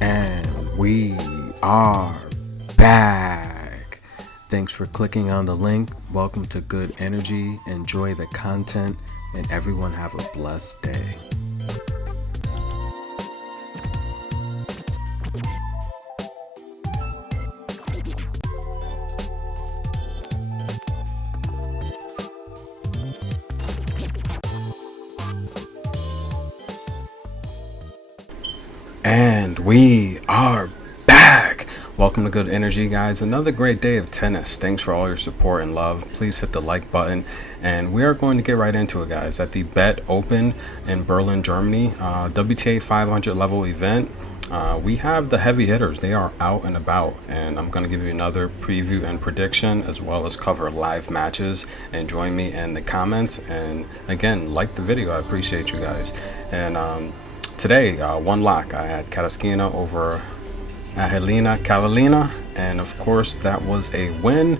And we are back. Thanks for clicking on the link. Welcome to Good Energy. Enjoy the content, and everyone have a blessed day. And we are back. Welcome to Good Energy, guys. Another great day of tennis. Thanks for all your support and love. Please hit the like button. And we are going to get right into it, guys. At the Bet Open in Berlin, Germany, WTA 500 level event. We have the heavy hitters. They are out and about, and I'm going to give you another preview and prediction, as well as cover live matches. And join me in the comments. And again, like the video. I appreciate you guys. And today, one lock. I had Karolina over Karolina, and of course that was a win.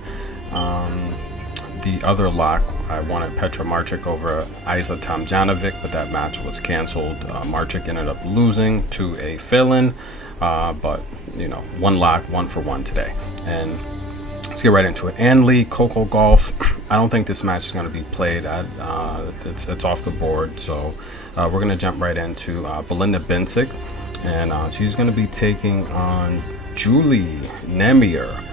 The other lock, I wanted Petra Martic over Isla Tomljanovic, but that match was canceled. Martic ended up losing to a fill-in, but you know, one lock, 1-for-1 today. And let's get right into it. Ann Lee, Coco Gauff. I don't think this match is going to be played. It's off the board, so we're going to jump right into Belinda Bencic, and she's going to be taking on Julie Nemier.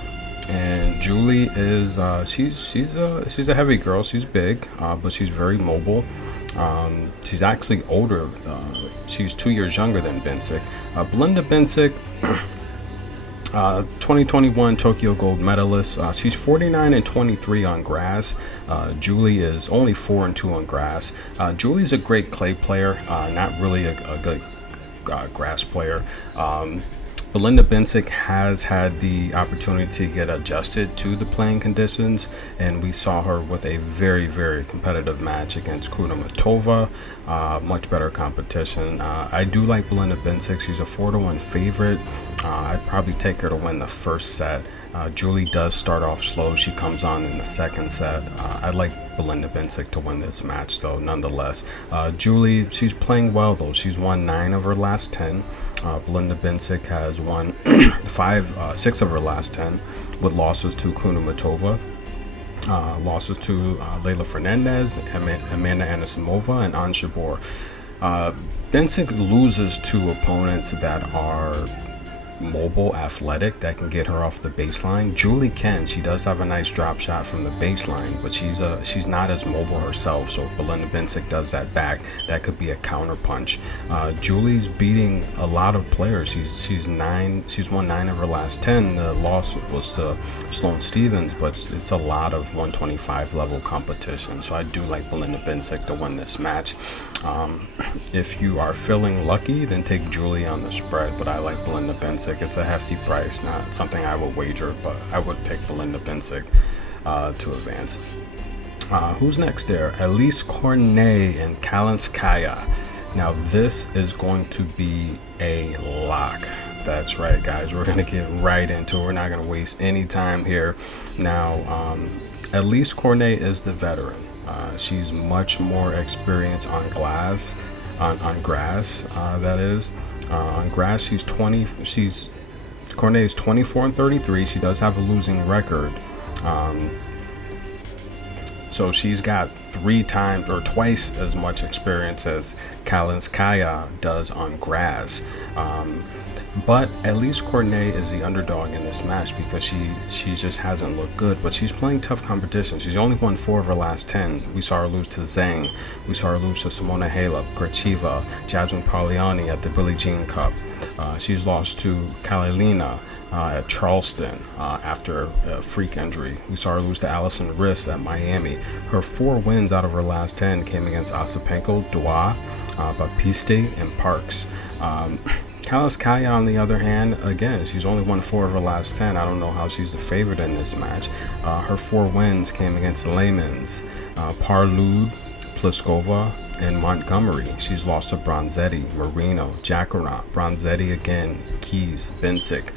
And Julie is she's a heavy girl. She's big, but she's very mobile. She's actually older. She's 2 years younger than Bencic. Belinda Bencic. 2021 Tokyo gold medalist. She's 49-23 on grass. Julie is only 4-2 on grass. Julie's a great clay player, not really a good grass player. Belinda Bencic has had the opportunity to get adjusted to the playing conditions, and we saw her with a very, very competitive match against Kudermetova. Much better competition. I do like Belinda Bencic. She's a 4-1 favorite. I'd probably take her to win the first set. Julie does start off slow. She comes on in the second set. I'd like Belinda Bencic to win this match, though, nonetheless. Julie, she's playing well, though. She's won 9 of her last 10. Belinda Bencic has won 6 of her last 10 with losses to Kudermetova, losses to Leylah Fernandez, Amanda Anisimova, and Ons Jabeur. Bencic loses to opponents that are mobile, athletic, that can get her off the baseline. Julie can. She does have a nice drop shot from the baseline, but she's not as mobile herself. So if Belinda Bencic does that back, that could be a counter punch. Julie's beating a lot of players. She's won 9 of her last 10. The loss was to Sloane Stephens, but it's a lot of 125 level competition. So I do like Belinda Bencic to win this match. If you are feeling lucky, then take Julie on the spread, but I like Belinda Bencic. It's a hefty price, not something I would wager, but I would pick Belinda Bencic to advance. Who's next there? Elise Cornet and Kalinskaya. Now this is going to be a lock. That's right, guys. We're going to get right into it. We're not going to waste any time here. Now, Elise Cornet is the veteran. She's much more experienced on grass. That is. On grass, Cornet is 24-33. She does have a losing record. So she's got 3 times or twice as much experience as Kalinskaya does on grass. But at least Cornet is the underdog in this match because she just hasn't looked good. But she's playing tough competition. She's only won 4 of her last 10. We saw her lose to Zhang. We saw her lose to Simona Halep, Gracheva, Jasmine Pagliani at the Billie Jean Cup. She's lost to Karolina at Charleston after a freak injury. We saw her lose to Allison Riss at Miami. Her 4 wins out of her last 10 came against Ostapenko, Dua, Baptiste, and Parks. Kalinskaya, on the other hand, again, she's only won 4 of her last 10. I don't know how she's the favorite in this match. Her 4 wins came against Layman's, Parlud, Pliskova, and Montgomery. She's lost to Bronzetti, Marino, Jacqueline, Bronzetti again, Keys, Bencic.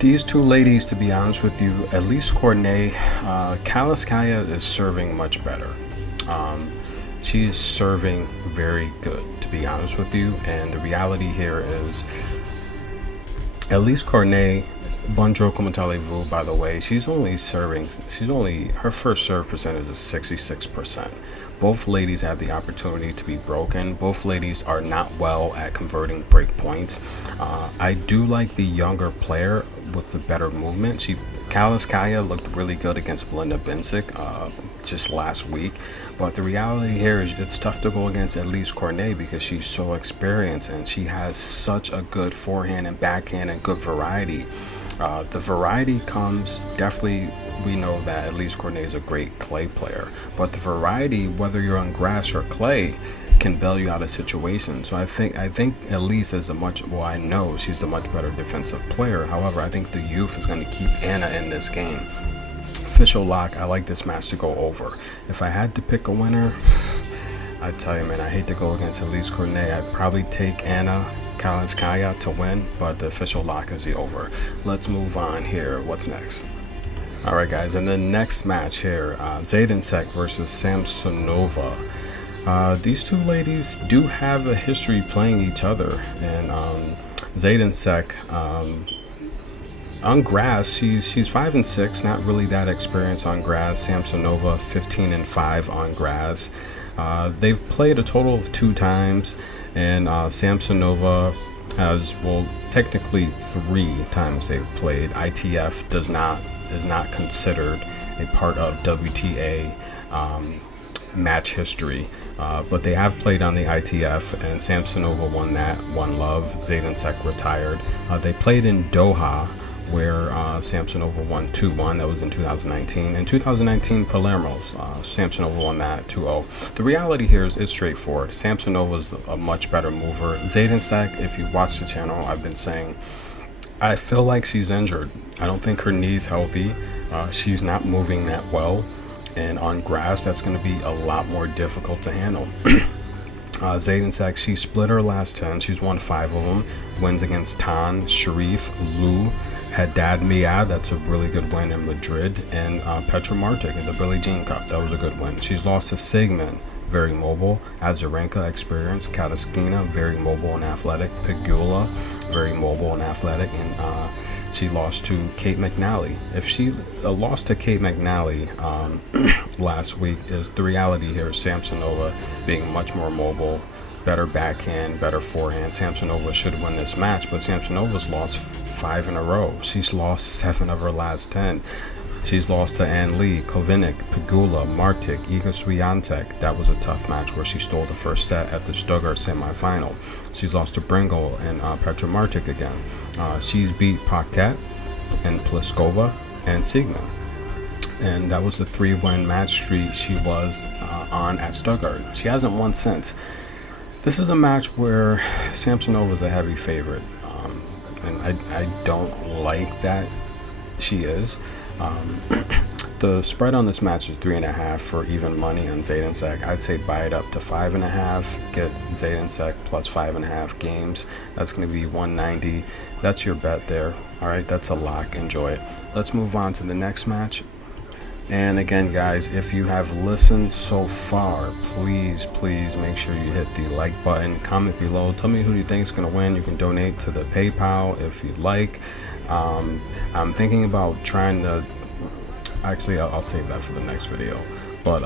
These 2 ladies, to be honest with you, at least Cornet, Kalinskaya is serving much better. She is serving very good, to be honest with you. And the reality here is Elise Cornet, bonjour, comment allez-vous, by the way, her first serve percentage is 66%. Both ladies have the opportunity to be broken. Both ladies are not well at converting break points. I do like the younger player with the better movement. Pliskova looked really good against Belinda Bencic just last week, but the reality here is it's tough to go against Elise Cornet because she's so experienced and she has such a good forehand and backhand and good variety. The variety comes definitely. We know that Elise Cornet is a great clay player, but the variety, whether you're on grass or clay, can bail you out of situations. So I think Elise is I know she's the much better defensive player. However, I think the youth is going to keep Anna in this game. Official lock. I like this match to go over. If I had to pick a winner, I tell you, man, I hate to go against Elise Cornet. I'd probably take Anna Karolina to win, but the official lock is the over. Let's move on here. What's next? All right, guys, in the next match here, Zaydenchuk versus Samsonova. These two ladies do have a history playing each other, and Zaydenchuk, on grass, she's 5-6, not really that experienced on grass. Samsonova 15-5 on grass. They've played a total of 2 times, and Samsonova has, well, technically 3 times they've played. ITF is not considered a part of WTA match history, but they have played on the ITF, and Samsonova won that, won love. Zaydenchuk retired. They played in Doha, where Samsonova won 2-1. That was in 2019. In 2019, Palermo, Samsonova won that 2-0. The reality here is straightforward. Samsonova is a much better mover. Zaydenchuk, if you watch the channel, I've been saying, I feel like she's injured. I don't think her knee's healthy. She's not moving that well. And on grass, that's going to be a lot more difficult to handle. Zaydenchuk, she split her last 10. She's won 5 of them. Wins against Tan, Sharif, Lou, Haddad Mia, that's a really good win in Madrid, and Petra Martic in the Billie Jean Cup. That was a good win. She's lost to Sigmund, very mobile. Azarenka, experienced. Kataskina, very mobile and athletic. Pegula, very mobile and athletic. And she lost to Kate McNally. If she lost to Kate McNally last week, is the reality here is Samsonova being much more mobile, better backhand, better forehand. Samsonova should win this match, but Samsonova's lost 5 in a row. She's lost 7 of her last 10. She's lost to Ann Lee, Kovinic, Pegula, Martic, Iga Swiatek. That was a tough match where she stole the first set at the Stuttgart semifinal. She's lost to Bringle and Petra Martic again. She's beat Paquette and Pliskova and Sigmund. And that was the 3-win match streak she was on at Stuttgart. She hasn't won since. This is a match where Samsonova's a heavy favorite, and I don't like that she is. The spread on this match is 3.5 for even money on Zaydenchuk. I'd say buy it up to 5.5. Get Zaydenchuk plus 5.5 games. That's going to be 190. That's your bet there. All right, that's a lock. Enjoy it. Let's move on to the next match. And again, guys, if you have listened so far, please make sure you hit the like button, comment below, tell me who you think is going to win. You can donate to the PayPal if you'd like. I'm thinking about trying to, actually, I'll save that for the next video. But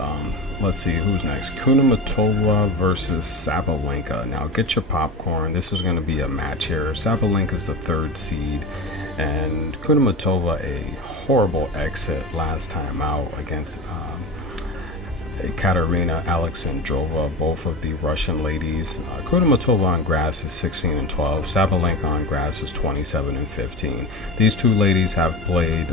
let's see who's next. Kudermetova versus Sabalenka. Now get your popcorn. This is going to be a match here. Sabalenka is the 3rd seed, and Kudermetova a horrible exit last time out against Katerina Alexandrova, both of the Russian ladies. Kudermetova on grass is 16-12. Sabalenka on grass is 27-15. These two ladies have played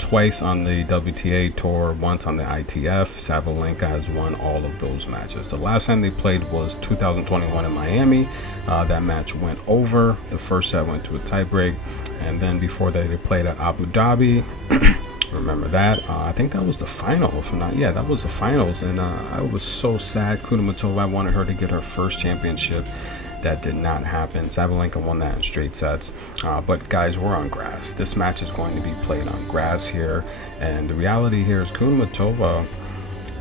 twice on the WTA tour, once on the ITF. Sabalenka has won all of those matches. The last time they played was 2021 in Miami. That match went over. The first set went to a tiebreak, and then before that they played at Abu Dhabi. Remember that? I think that was the final. If not, yeah, that was the finals, and I was so sad. Kudermetova, I wanted her to get her first championship. That did not happen. Sabalenka won that in straight sets. But guys, we're on grass. This match is going to be played on grass here, and the reality here is Kudermetova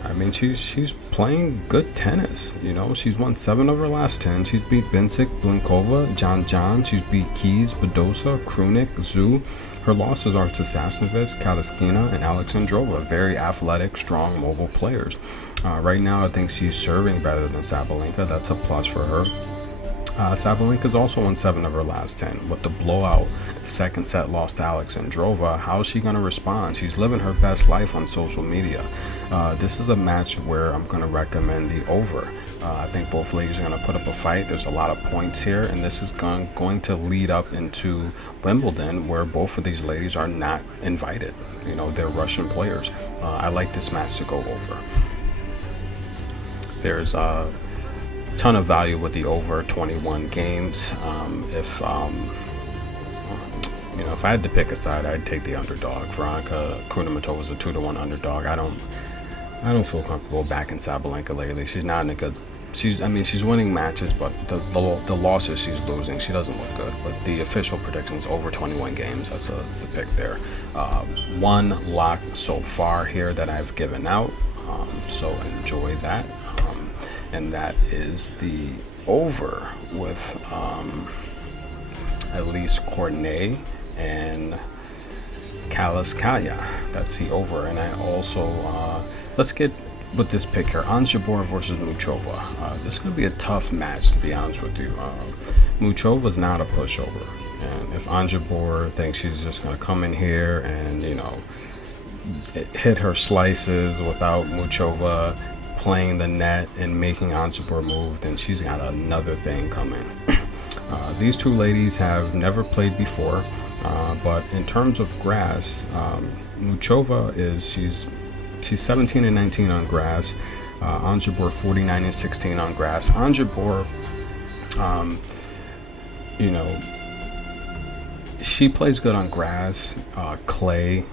I mean, she's playing good tennis. You know, she's won 7 of her last 10. She's beat Bincic, Pliskova, John. She's beat Keys, Badosa, Krunik, Zhu. Her losses are to Sasnovich, Kaliskina, and Alexandrova. Very athletic, strong, mobile players. Right now, I think she's serving better than Sabalenka. That's a plus for her. Sabalenka's also won 7 of her last 10. With the blowout second set loss to Alexandrova, how is she going to respond? She's living her best life on social media. This is a match where I'm going to recommend the over. I think both ladies are going to put up a fight. There's a lot of points here, and this is going to lead up into Wimbledon, where both of these ladies are not invited. You know, they're Russian players. I like this match to go over. There's ton of value with the over 21 games. If I had to pick a side, I'd take the underdog. Veronika Kudermetova is a 2-1 underdog. I don't feel comfortable backing Sabalenka lately. She's not in a good. She's winning matches, but the losses she's losing, she doesn't look good. But the official prediction is over 21 games. That's the pick there. One lock so far here that I've given out. So enjoy that. And that is the over with at least Cornet and Kaliskaya. That's the over. And I also, let's get with this pick here. Ons Jabeur versus Muchova. This is going to be a tough match, to be honest with you. Muchova's not a pushover. And if Ons Jabeur thinks she's just going to come in here and, hit her slices without Muchova playing the net and making Ons Jabeur move, then she's got another thing coming. These two ladies have never played before, but in terms of grass, Muchova she's 17 and 19 on grass. Ons Jabeur 49 and 16 on grass. Ons Jabeur, she plays good on grass, clay.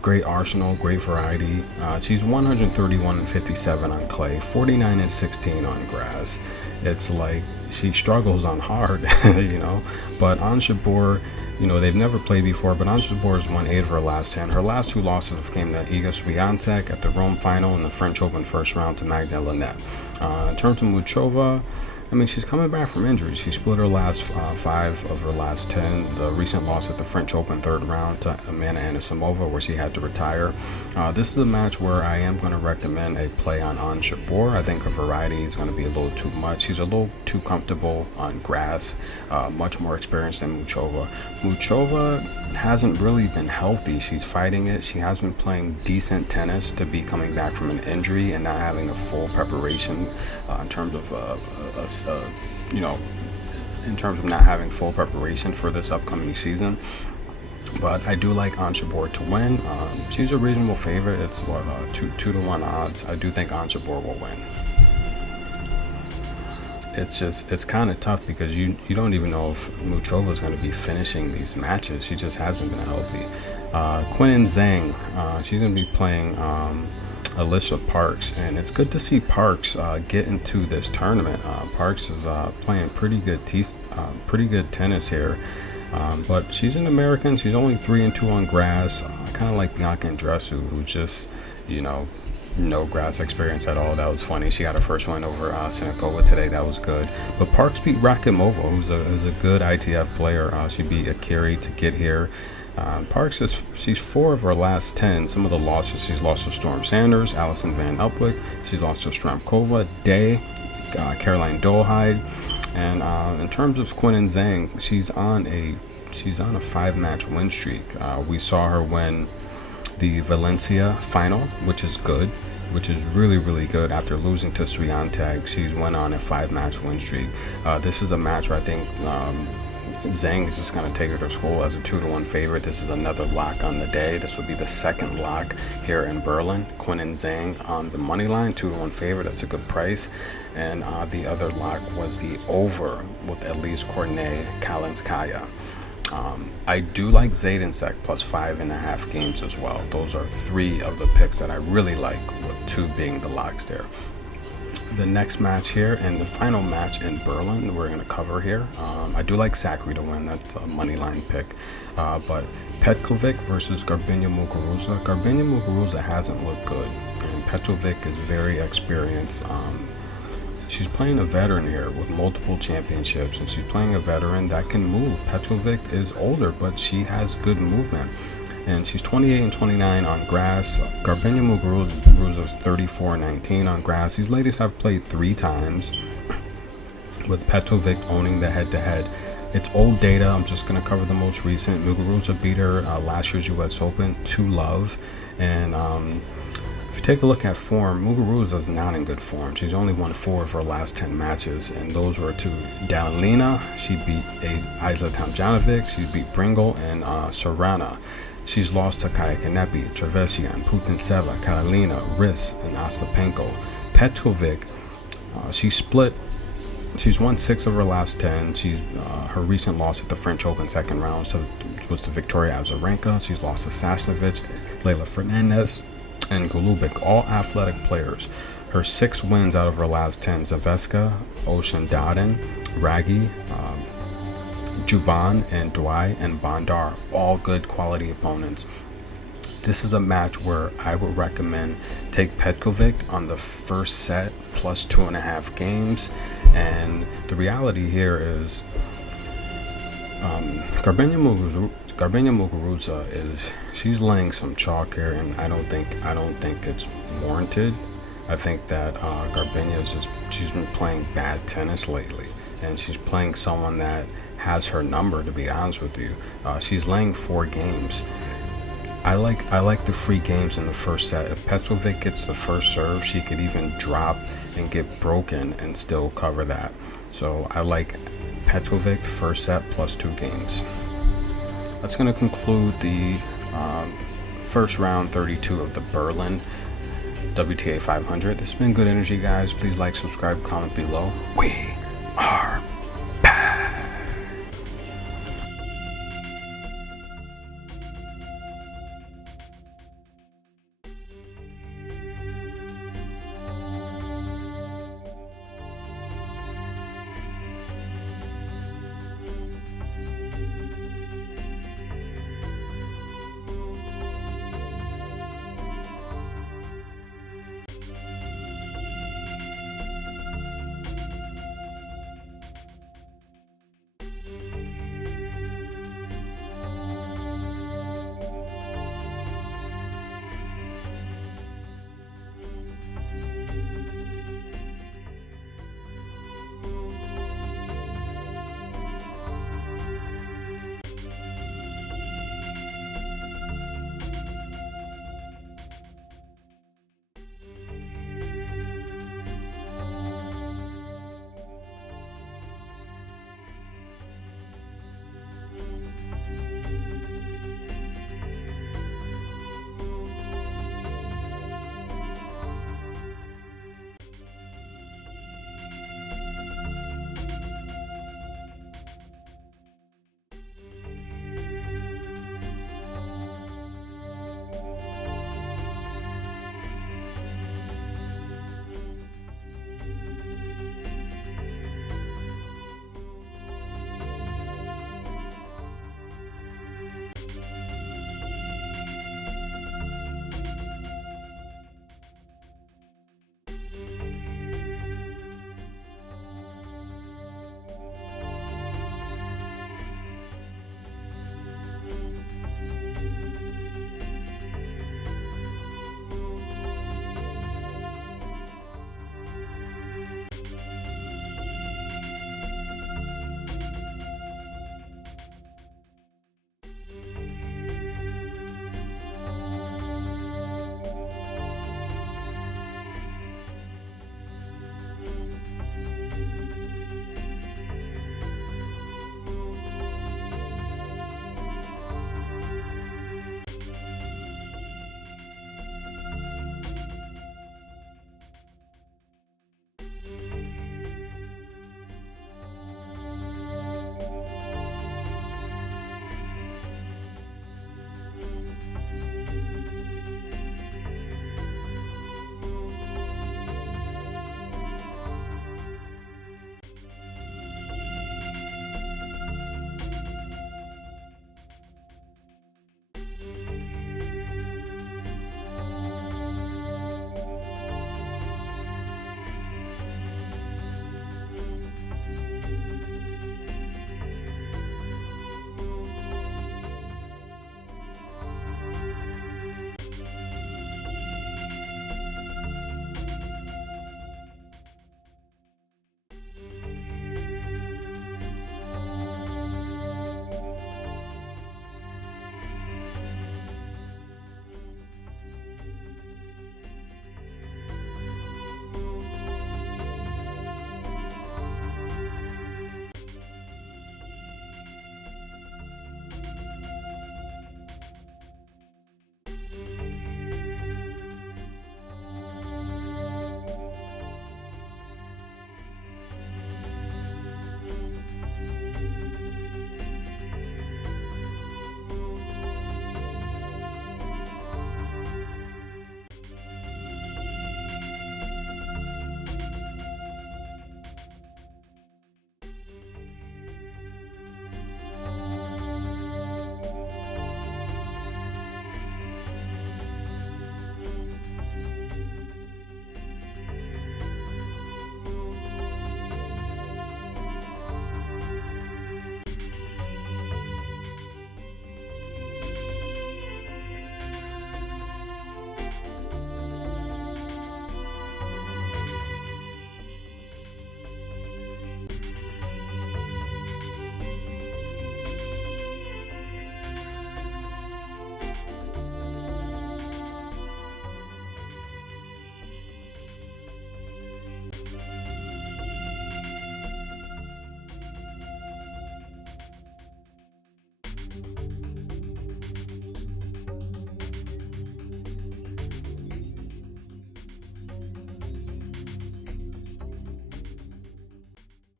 Great arsenal, great variety. She's 131 and 57 on clay, 49 and 16 on grass. It's like she struggles on hard, But Ons Jabeur, they've never played before, but Ons Jabeur has won 8 of her last 10. Her last 2 losses came to Iga Swiatek at the Rome final and the French Open first round to Magda Linette. In terms of Muchova, she's coming back from injuries. She split her last 5 of her last 10. The recent loss at the French Open third round to Amanda Anisimova, where she had to retire. This is a match where I am going to recommend a play on Ons Jabeur. I think her variety is going to be a little too much. She's a little too comfortable on grass, much more experienced than Muchova. Muchova hasn't really been healthy. She's fighting it. She has been playing decent tennis to be coming back from an injury and not having a full preparation in terms of in terms of not having full preparation for this upcoming season. But I do like Ons Jabeur to win. She's a reasonable favorite. It's 2-1 odds. I do think Ons Jabeur will win. It's kind of tough because you don't even know if Muchova is going to be finishing these matches. She just hasn't been healthy. Quinn Zhang, she's going to be playing Alyssa Parks, and it's good to see Parks get into this tournament. Parks is playing pretty good tennis here, but she's an American. She's only 3-2 on grass. I kind of like Bianca Andreescu, who just no grass experience at all. That was funny. She got her first win over Sinikova today. That was good. But Parks beat Rakimova, who's a good ITF player. She beat Akiri to get here. Parks she's 4 of her last 10. Some of the losses, she's lost to Storm Sanders, Alison Van Upwick. She's lost to Stramkova, Day, Caroline Dolehide. And in terms of Quinn Zhang, she's on a 5-match win streak. We saw her win the Valencia final, which is good, which is really, really good. After losing to Swiatek, she's went on a 5-match win streak. This is a match where I think Zhang is just going to take her to school as a 2-1 favorite. This is another lock on the day. This would be the second lock here in Berlin. Quinn Zhang on the money line, 2-1 favorite. That's a good price. And the other lock was the over with at least Cornet Kalinskaya. I do like Zaydensek plus 5.5 games as well. Those are 3 of the picks that I really like, with 2 being the locks there. The next match here and the final match in Berlin we're going to cover here. I do like Sakari to win. That's a money line pick. But Petkovic versus Garbiñe Muguruza. Garbiñe Muguruza hasn't looked good. And Petrovic is very experienced. She's playing a veteran here with multiple championships, and she's playing a veteran that can move. Petrovic is older, but she has good movement. And she's 28 and 29 on grass. Garbiñe Muguruza's 34 and 19 on grass. These ladies have played 3 times, with Petrovic owning the head-to-head. It's old data. I'm just going to cover the most recent. Muguruza beat her last year's U.S. Open 2-love. And if you take a look at form, Muguruza is not in good form. She's only won 4 of her last 10 matches, and those were to Karolina. She beat Isla Tomljanovic. She beat Bringle and Sorana. She's lost to Kaya Kanepi, Trevisan, Putintseva, Karolina, Riss, and Ostapenko. Petrovic, she's won 6 of her last 10. Her recent loss at the French Open second round was to Victoria Azarenka. She's lost to Sasnovich, Leila Fernandez, and Golubic, all athletic players. Her 6 wins out of her last 10: Zaveska, Ocean Dodden, Raggi, Juvan, and Dwai, and Bondar, all good quality opponents. This is a match where I would recommend take Petrovic on the first set plus 2.5 games. And the reality here is Garbiñe Muguruza she's laying some chalk here, and I don't think it's warranted. I think that Garbiñe she's been playing bad tennis lately, and she's playing someone that has her number, to be honest with you. She's laying 4 games. I like the free games in the first set. If Petrovic gets the first serve, she could even drop and get broken and still cover that. So I like Petrovic first set plus 2 games. That's going to conclude the first round 32 of the Berlin WTA 500. It's been good energy, guys. Please like, subscribe, comment below. We are